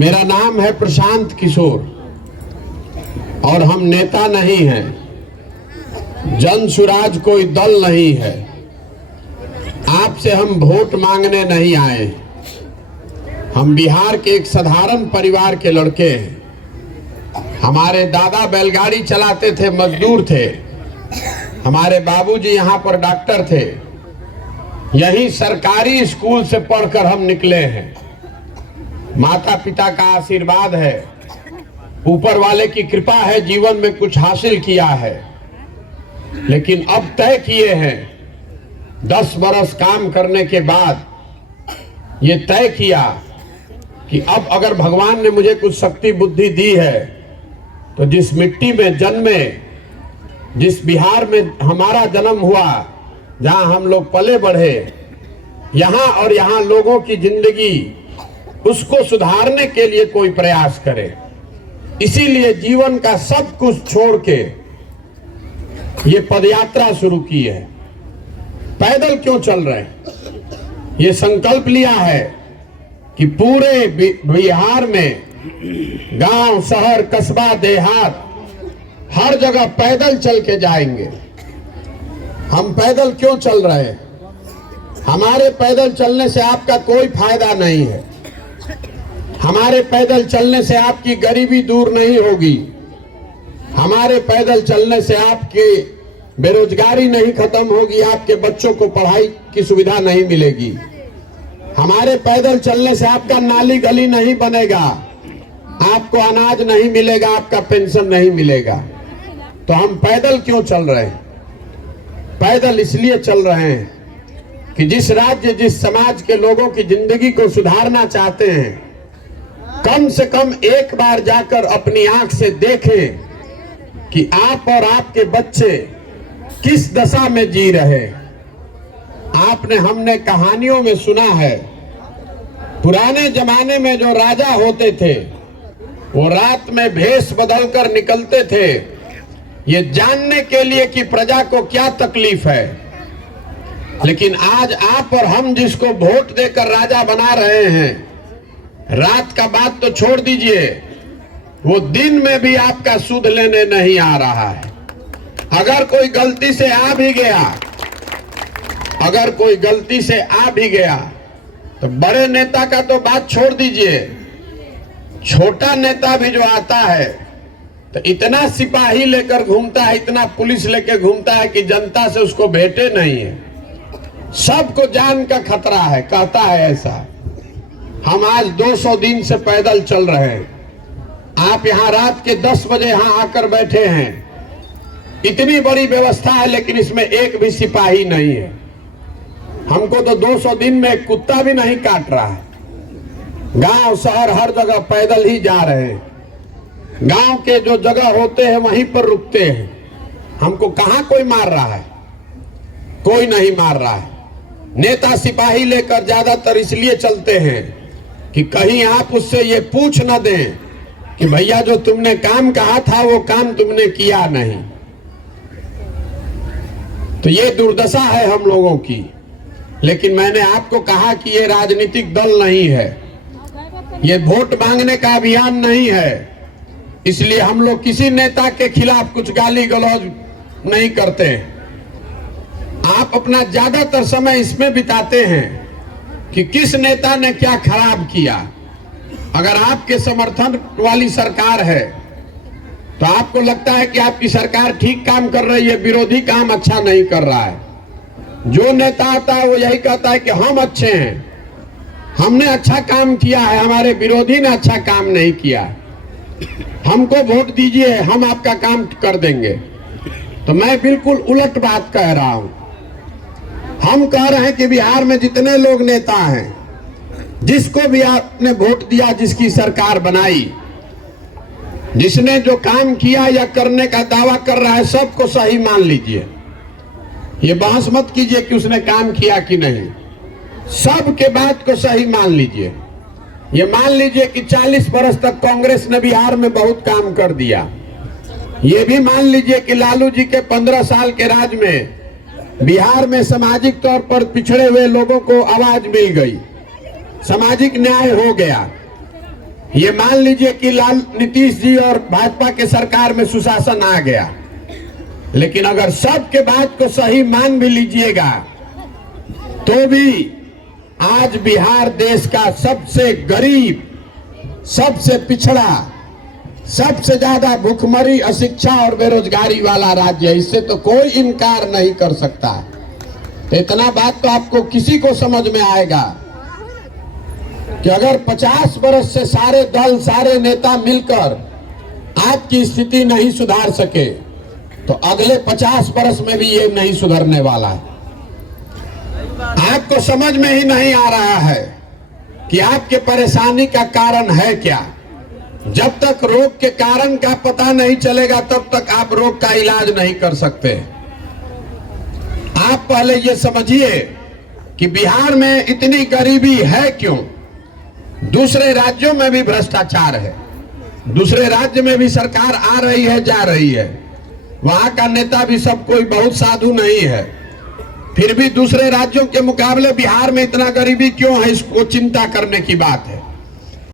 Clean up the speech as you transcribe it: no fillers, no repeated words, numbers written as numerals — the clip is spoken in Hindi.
मेरा नाम है प्रशांत किशोर और हम नेता नहीं हैं, जन सुराज कोई दल नहीं है। आपसे हम वोट मांगने नहीं आए। हम बिहार के एक साधारण परिवार के लड़के हैं। हमारे दादा बैलगाड़ी चलाते थे, मजदूर थे। हमारे बाबूजी यहाँ पर डॉक्टर थे। यही सरकारी स्कूल से पढ़कर हम निकले हैं। माता पिता का आशीर्वाद है, ऊपर वाले की कृपा है, जीवन में कुछ हासिल किया है। लेकिन अब तय किए हैं, 10 बरस काम करने के बाद ये तय किया कि अब अगर भगवान ने मुझे कुछ शक्ति बुद्धि दी है तो जिस मिट्टी में जन्मे, जिस बिहार में हमारा जन्म हुआ, जहां हम लोग पले बढ़े, यहाँ और यहाँ लोगों की जिंदगी उसको सुधारने के लिए कोई प्रयास करे। इसीलिए जीवन का सब कुछ छोड़ के ये पदयात्रा शुरू की है। पैदल क्यों चल रहे हैं? ये संकल्प लिया है कि पूरे बिहार में गांव, शहर, कस्बा, देहात, हर जगह पैदल चल के जाएंगे। हम पैदल क्यों चल रहे हैं? हमारे पैदल चलने से आपका कोई फायदा नहीं है। हमारे पैदल चलने से आपकी गरीबी दूर नहीं होगी। हमारे पैदल चलने से आपकी बेरोजगारी नहीं खत्म होगी, आपके बच्चों को पढ़ाई की सुविधा नहीं मिलेगी। हमारे पैदल चलने से आपका नाली गली नहीं बनेगा, आपको अनाज नहीं मिलेगा, आपका पेंशन नहीं मिलेगा। तो हम पैदल क्यों चल रहे हैं? पैदल इसलिए चल रहे हैं कि जिस राज्य, जिस समाज के लोगों की जिंदगी को सुधारना चाहते हैं, कम से कम एक बार जाकर अपनी आंख से देखें कि आप और आपके बच्चे किस दशा में जी रहे। आपने, हमने कहानियों में सुना है, पुराने जमाने में जो राजा होते थे वो रात में भेष बदलकर निकलते थे, ये जानने के लिए कि प्रजा को क्या तकलीफ है। लेकिन आज आप और हम जिसको वोट देकर राजा बना रहे हैं, रात का बात तो छोड़ दीजिए, वो दिन में भी आपका सुध लेने नहीं आ रहा है। अगर कोई गलती से आ भी गया, अगर कोई गलती से आ भी गया तो बड़े नेता का तो बात छोड़ दीजिए, छोटा नेता भी जो आता है तो इतना सिपाही लेकर घूमता है, इतना पुलिस लेकर घूमता है कि जनता से उसको भेंटे नहीं है। सबको जान का खतरा है, कहता है ऐसा। हम आज 200 दिन से पैदल चल रहे हैं। आप यहाँ रात के 10 बजे यहाँ आकर बैठे हैं। इतनी बड़ी व्यवस्था है लेकिन इसमें एक भी सिपाही नहीं है। हमको तो 200 दिन में एक कुत्ता भी नहीं काट रहा है। गांव, शहर, हर जगह पैदल ही जा रहे हैं। गांव के जो जगह होते हैं वहीं पर रुकते हैं। हमको कहाँ कोई मार रहा है? कोई नहीं मार रहा है। नेता सिपाही लेकर ज्यादातर इसलिए चलते हैं कि कहीं आप उससे ये पूछ न दें कि भैया जो तुमने काम कहा था वो काम तुमने किया नहीं। तो ये दुर्दशा है हम लोगों की। लेकिन मैंने आपको कहा कि ये राजनीतिक दल नहीं है, ये वोट मांगने का अभियान नहीं है। इसलिए हम लोग किसी नेता के खिलाफ कुछ गाली गलौज नहीं करते। आप अपना ज्यादातर समय इसमें बिताते हैं कि किस नेता ने क्या खराब किया। अगर आपके समर्थन वाली सरकार है तो आपको लगता है कि आपकी सरकार ठीक काम कर रही है, विरोधी काम अच्छा नहीं कर रहा है। जो नेता आता है वो यही कहता है कि हम अच्छे हैं, हमने अच्छा काम किया है, हमारे विरोधी ने अच्छा काम नहीं किया, हमको वोट दीजिए, हम आपका काम कर देंगे। तो मैं बिल्कुल उलट बात कह रहा हूं। हम कह रहे हैं कि बिहार में जितने लोग नेता हैं, जिसको भी आपने वोट दिया, जिसकी सरकार बनाई, जिसने जो काम किया या करने का दावा कर रहा है, सबको सही मान लीजिए। ये बहस मत कीजिए कि उसने काम किया कि नहीं। सबके बात को सही मान लीजिए। ये मान लीजिए कि 40 बरस तक कांग्रेस ने बिहार में बहुत काम कर दिया। ये भी मान लीजिए कि लालू जी के 15 साल के राज में बिहार में सामाजिक तौर पर पिछड़े हुए लोगों को आवाज मिल गई, सामाजिक न्याय हो गया। ये मान लीजिए कि लाल नीतीश जी और भाजपा के सरकार में सुशासन आ गया, लेकिन अगर सबके बात को सही मान भी लीजिएगा तो भी आज बिहार देश का सबसे गरीब, सबसे पिछड़ा, सबसे ज्यादा भूखमरी, अशिक्षा और बेरोजगारी वाला राज्य है। इससे तो कोई इनकार नहीं कर सकता। तो इतना बात तो आपको किसी को समझ में आएगा कि अगर 50 वर्ष से सारे दल, सारे नेता मिलकर आपकी स्थिति नहीं सुधार सके तो अगले 50 वर्ष में भी ये नहीं सुधरने वाला है। आपको समझ में ही नहीं आ रहा है कि आपके परेशानी का कारण है क्या। जब तक रोग के कारण का पता नहीं चलेगा तब तक आप रोग का इलाज नहीं कर सकते। आप पहले ये समझिए कि बिहार में इतनी गरीबी है क्यों। दूसरे राज्यों में भी भ्रष्टाचार है, दूसरे राज्य में भी सरकार आ रही है, जा रही है, वहां का नेता भी सब कोई बहुत साधु नहीं है, फिर भी दूसरे राज्यों के मुकाबले बिहार में इतना गरीबी क्यों है, इसको चिंता करने की बात है।